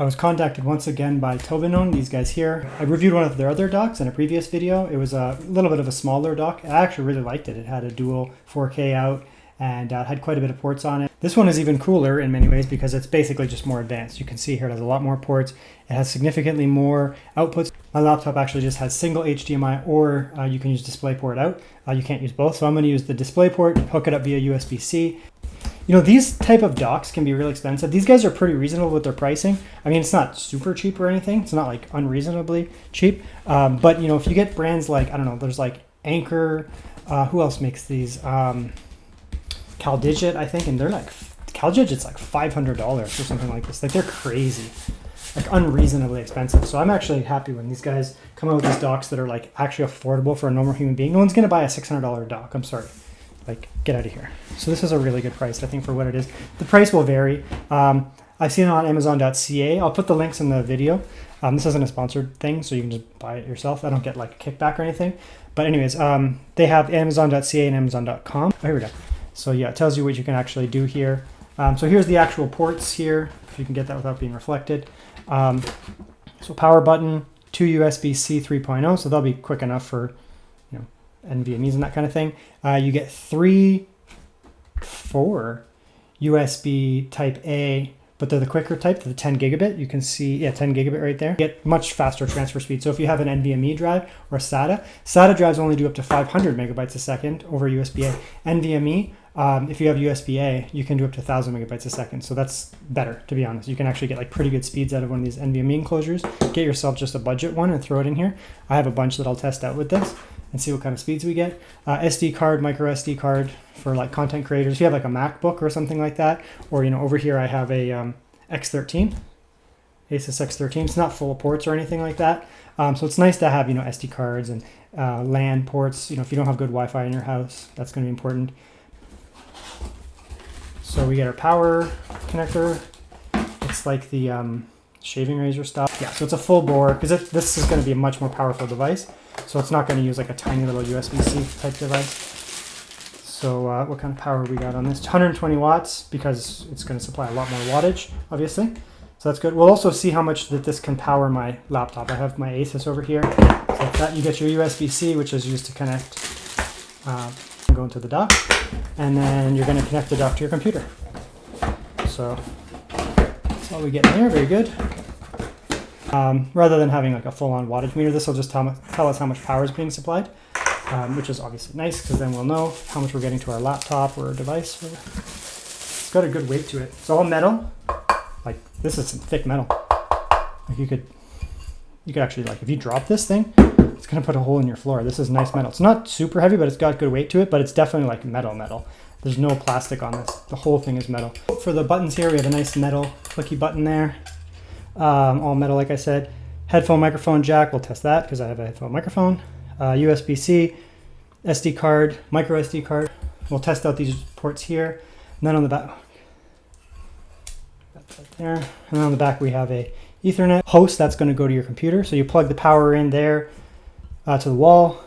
I was contacted once again by TOBENONE, these guys here. I reviewed one of their other docks in a previous video. It was a little bit of a smaller dock. I actually really liked it. It had a dual 4K out and had quite a bit of ports on it. This one is even cooler in many ways because it's basically just more advanced. You can see here it has a lot more ports. It has significantly more outputs. My laptop actually just has single HDMI, or you can use DisplayPort out. You can't use both, so I'm going to use the DisplayPort, hook it up via USB-C. You know, these type of docks can be really expensive. These guys are pretty reasonable with their pricing. I mean, it's not super cheap or anything. It's not like unreasonably cheap. But, you know, if you get brands like, I don't know, there's like Anchor. Who else makes these? CalDigit, I think. And they're like, CalDigit's like $500 or something like this. Like, they're crazy. Like, unreasonably expensive. So I'm actually happy when these guys come out with these docks that are like actually affordable for a normal human being. No one's going to buy a $600 dock. I'm sorry. Like, get out of here. So this is a really good price, I think, for what it is. The price will vary. I've seen it on Amazon.ca. I'll put the links in the video. This isn't a sponsored thing, so you can just buy it yourself. I don't get like a kickback or anything. But anyways, they have Amazon.ca and Amazon.com. Oh, here we go. So yeah, it tells you what you can actually do here. So here's the actual ports here, if you can get that without being reflected. So power button, 2 USB-C 3.0, so they'll be quick enough for, you know, NVMEs and that kind of thing. You get 4 USB type A, but they're the quicker type, the 10 gigabit. You can see, yeah, 10 gigabit right there. You get much faster transfer speed. So if you have an NVMe drive or a SATA drives only do up to 500 megabytes a second over USB-A. NVMe, if you have USB-A, you can do up to 1,000 megabytes a second. So that's better, to be honest. You can actually get like pretty good speeds out of one of these NVMe enclosures. Get yourself just a budget one and throw it in here. I have a bunch that I'll test out with this and see what kind of speeds we get. SD card, micro SD card for like content creators. If you have like a MacBook or something like that, or, you know, over here I have a X13, Asus X13. It's not full of ports or anything like that. So it's nice to have, you know, SD cards and LAN ports. You know, if you don't have good Wi-Fi in your house, that's going to be important. So we get our power connector. It's like the shaving razor stuff. Yeah, so it's a full bore, because this is going to be a much more powerful device. So it's not going to use like a tiny little USB-C type device. So what kind of power we got on this? 120 watts, because it's going to supply a lot more wattage, obviously. So that's good. We'll also see how much that this can power my laptop. I have my Asus over here. So that you get your USB-C, which is used to connect, go into the dock. And then you're going to connect the dock to your computer. So that's all we get in there. Very good. Rather than having like a full-on wattage meter, this will just tell us how much power is being supplied, which is obviously nice, because then we'll know how much we're getting to our laptop or device. It's got a good weight to it. It's all metal. Like, this is some thick metal. Like you could actually, like, if you drop this thing, it's gonna put a hole in your floor. This is nice metal. It's not super heavy, but it's got good weight to it, but it's definitely like metal. There's no plastic on this. The whole thing is metal. For the buttons here, we have a nice metal clicky button there. All metal, like I said. Headphone microphone jack, we'll test that because I have a headphone microphone. USB-C, SD card, micro SD card. We'll test out these ports here. And then on the back, that's right there. And then on the back we have a Ethernet host that's going to go to your computer. So you plug the power in there to the wall.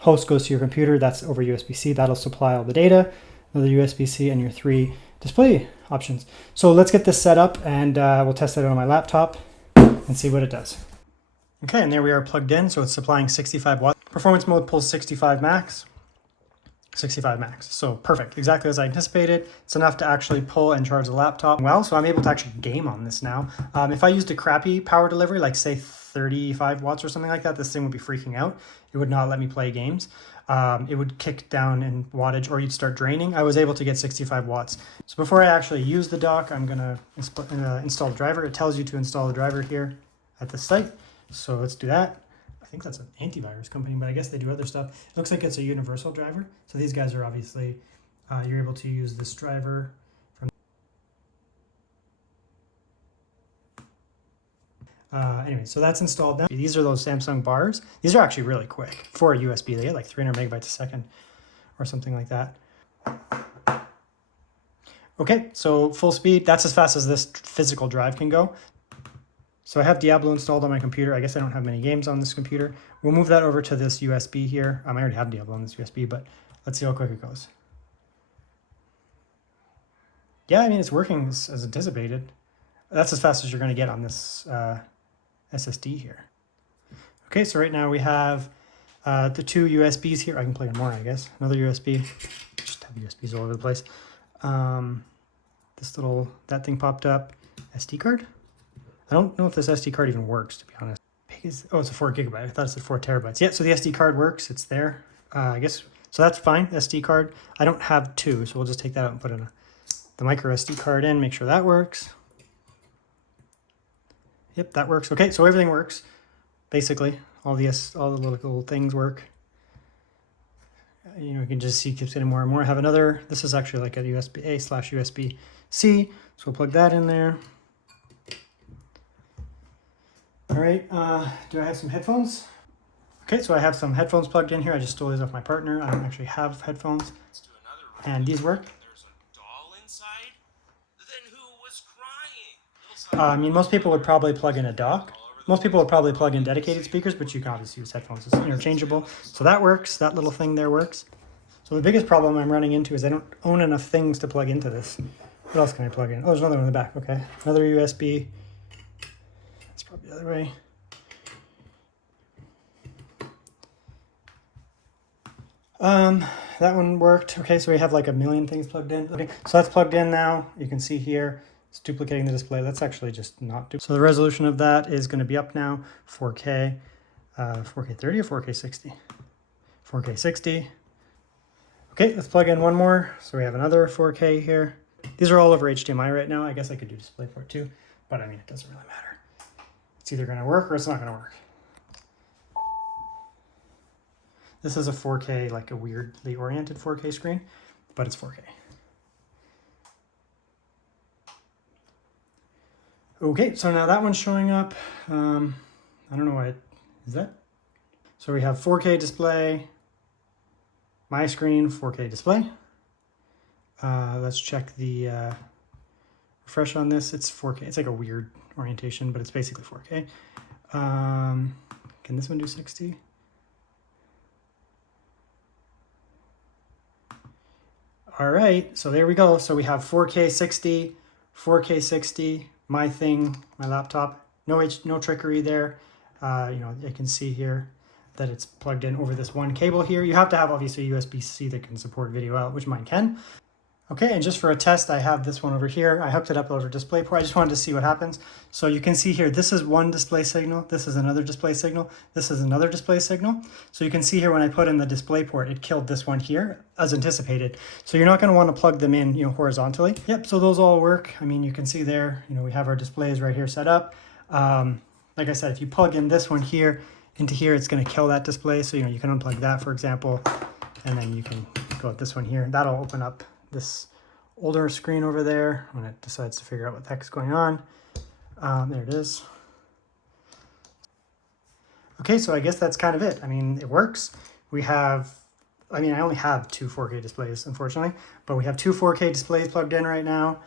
Host goes to your computer. That's over USB-C. That'll supply all the data. Another USB-C and your 3 display options. So let's get this set up, and we'll test it on my laptop and see what it does. Okay, and there we are plugged in. So it's supplying 65 watts. Performance mode pulls 65 max. 65 max. So perfect. Exactly as I anticipated. It's enough to actually pull and charge the laptop well. So I'm able to actually game on this now. If I used a crappy power delivery, like say 35 watts or something like that, this thing would be freaking out. It would not let me play games. It would kick down in wattage, or you'd start draining. I was able to get 65 watts. So before I actually use the dock, I'm going to install the driver. It tells you to install the driver here at the site. So let's do that. I think that's an antivirus company, but I guess they do other stuff. It looks like it's a universal driver. So these guys are obviously, you're able to use this driver from. Anyway, so that's installed now. These are those Samsung bars. These are actually really quick for a USB. They get like 300 megabytes a second or something like that. Okay, so full speed. That's as fast as this physical drive can go. So I have Diablo installed on my computer. I guess I don't have many games on this computer. We'll move that over to this USB here. I already have Diablo on this USB, but let's see how quick it goes. Yeah, I mean, it's working as anticipated. That's as fast as you're going to get on this SSD here. Okay, so right now we have the two USBs here. I can plug in more, I guess. Another USB. Just have USBs all over the place. That thing popped up. SD card? I don't know if this SD card even works, to be honest. Oh, it's a 4 gigabyte. I thought it said 4 terabytes. Yeah, so the SD card works. It's there. I guess, so that's fine. SD card. I don't have two, so we'll just take that out and put in the micro SD card in, make sure that works. Yep, that works. Okay, so everything works. Basically, all the little things work. You know, you can just see it keeps getting more and more. I have another, this is actually like a USB-A/USB-C, so we'll plug that in there. All right, do I have some headphones? Okay, so I have some headphones plugged in here. I just stole these off my partner. I don't actually have headphones. And these work. There's a doll inside? Then who was crying? I mean, most people would probably plug in a dock. Most people would probably plug in dedicated speakers, but you can obviously use headphones. It's interchangeable. So that works. That little thing there works. So the biggest problem I'm running into is I don't own enough things to plug into this. What else can I plug in? Oh, there's another one in the back. Okay. Another USB. That's probably the other way. That one worked. Okay, so we have like a million things plugged in. Okay, so that's plugged in now. You can see here, it's duplicating the display. Let's actually just not do. So the resolution of that is going to be up now, 4K, 4K 30 or 4K 60? 4K 60. Okay, let's plug in one more. So we have another 4K here. These are all over HDMI right now. I guess I could do DisplayPort too, but I mean, it doesn't really matter. It's either going to work or it's not going to work. This is a 4K, like a weirdly oriented 4K screen, but it's 4K. Okay, so now that one's showing up. I don't know why is that? So we have 4K display, my screen, 4K display. Let's check the refresh on this. It's 4K. It's like a weird orientation, but it's basically 4K. Can this one do 60? All right, so there we go. So we have 4K 60, 4K 60, my thing, my laptop. No trickery there. You know, you can see here that it's plugged in over this one cable here. You have to have obviously USB-C that can support video out, which mine can. Okay, and just for a test, I have this one over here. I hooked it up over DisplayPort. I just wanted to see what happens. So you can see here, this is one display signal. This is another display signal. This is another display signal. So you can see here when I put in the DisplayPort, it killed this one here as anticipated. So you're not going to want to plug them in, you know, horizontally. Yep, so those all work. I mean, you can see there, you know, we have our displays right here set up. Like I said, if you plug in this one here into here, it's going to kill that display. So, you know, you can unplug that, for example, and then you can go with this one here. That'll open up this older screen over there when it decides to figure out what the heck is going on. There it is. Okay, so I guess that's kind of it. I mean, it works. We have, I mean, I only have two 4K displays, unfortunately, but we have two 4K displays plugged in right now,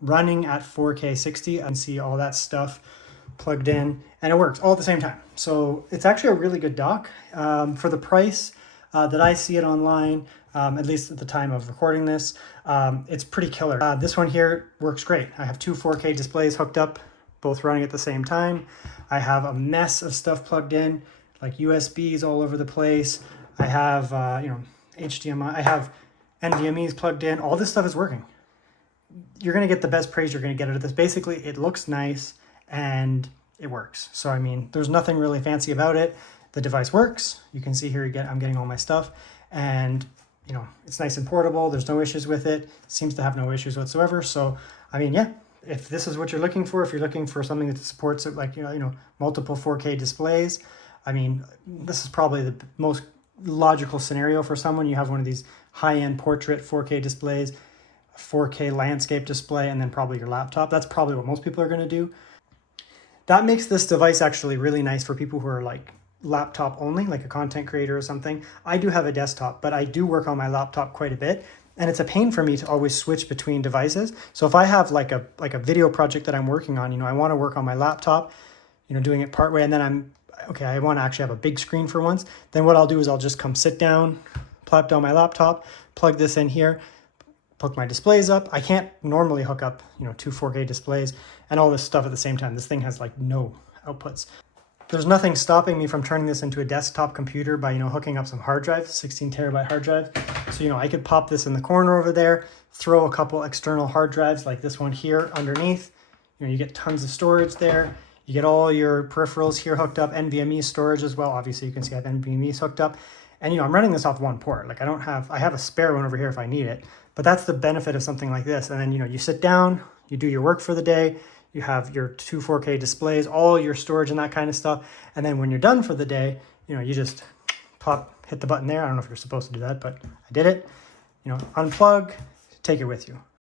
running at 4K 60. I can see all that stuff plugged in, and it works all at the same time. So it's actually a really good dock for the price that I see it online. At least at the time of recording this, it's pretty killer. This one here works great. I have two 4K displays hooked up, both running at the same time. I have a mess of stuff plugged in, like USBs all over the place. I have, you know, HDMI. I have NVMEs plugged in. All this stuff is working. You're going to get the best praise you're going to get out of this. Basically, it looks nice and it works. So, I mean, there's nothing really fancy about it. The device works. You can see here, I'm getting all my stuff, and you know, it's nice and portable. There's no issues with it. Seems to have no issues whatsoever. So, I mean, yeah, if this is what you're looking for, if you're looking for something that supports it, like, you know, multiple 4K displays, I mean, this is probably the most logical scenario for someone. You have one of these high-end portrait 4K displays, 4K landscape display, and then probably your laptop. That's probably what most people are going to do. That makes this device actually really nice for people who are like laptop only, like a content creator or something. I do have a desktop, but I do work on my laptop quite a bit, and it's a pain for me to always switch between devices. So if I have like a video project that I'm working on, you know, I want to work on my laptop, you know, doing it part way, and then I want to actually have a big screen for once, then what I'll do is I'll just come sit down, plop down my laptop, plug this in here, hook my displays up. I can't normally hook up, you know, 2 4K displays and all this stuff at the same time. This thing has like no outputs. There's nothing stopping me from turning this into a desktop computer by, you know, hooking up some hard drives, 16 terabyte hard drive. So, you know, I could pop this in the corner over there, throw a couple external hard drives like this one here underneath. You know, you get tons of storage there. You get all your peripherals here hooked up, NVMe storage as well. Obviously, you can see I have NVMe's hooked up. And, you know, I'm running this off one port. Like I have a spare one over here if I need it. But that's the benefit of something like this. And then, you know, you sit down, you do your work for the day, you have your 2 4K displays, all your storage and that kind of stuff. And then when you're done for the day, you know, you just hit the button there. I don't know if you're supposed to do that, but I did it. You know, unplug, take it with you.